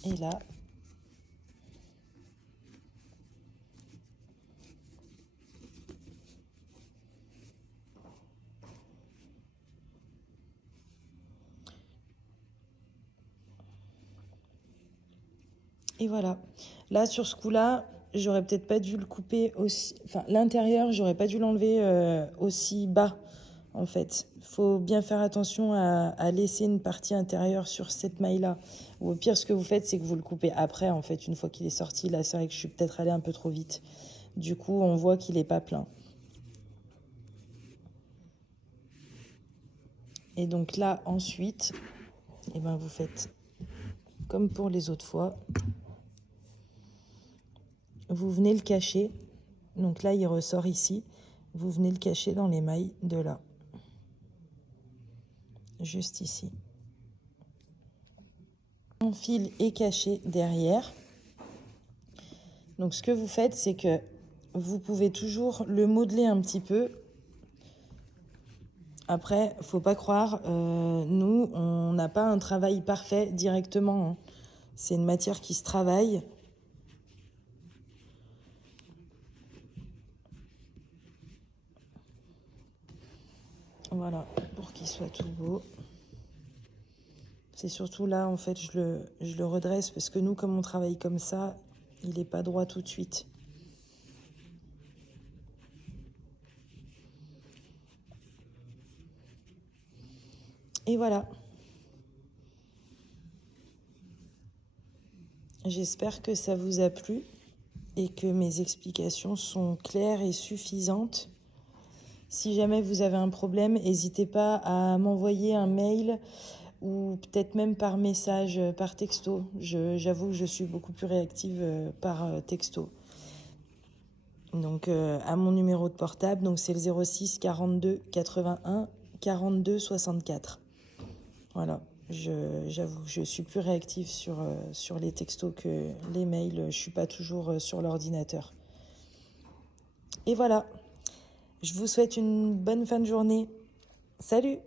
Et là, et voilà. Là, sur ce coup-là, j'aurais peut-être pas dû le couper aussi... Enfin, l'intérieur, j'aurais pas dû l'enlever aussi bas, en fait. Il faut bien faire attention à laisser une partie intérieure sur cette maille-là. Ou au pire, ce que vous faites, c'est que vous le coupez après, en fait, une fois qu'il est sorti. Là, c'est vrai que je suis peut-être allée un peu trop vite. Du coup, on voit qu'il n'est pas plein. Et donc là, ensuite, eh ben, vous faites comme pour les autres fois. Vous venez le cacher. Donc là, il ressort ici. Vous venez le cacher dans les mailles de là. Juste ici. Mon fil est caché derrière. Donc ce que vous faites, c'est que vous pouvez toujours le modeler un petit peu. Après, faut pas croire, nous, on n'a pas un travail parfait directement, hein. C'est une matière qui se travaille. Voilà, pour qu'il soit tout beau. C'est surtout là, en fait, je le redresse parce que nous, comme on travaille comme ça, il n'est pas droit tout de suite. Et voilà. J'espère que ça vous a plu et que mes explications sont claires et suffisantes. Si jamais vous avez un problème, n'hésitez pas à m'envoyer un mail ou peut-être même par message, par texto. J'avoue que je suis beaucoup plus réactive par texto. Donc à mon numéro de portable, donc c'est le 06 42 81 42 64. Voilà, j'avoue que je suis plus réactive sur les textos que les mails. Je ne suis pas toujours sur l'ordinateur. Et voilà, je vous souhaite une bonne fin de journée. Salut!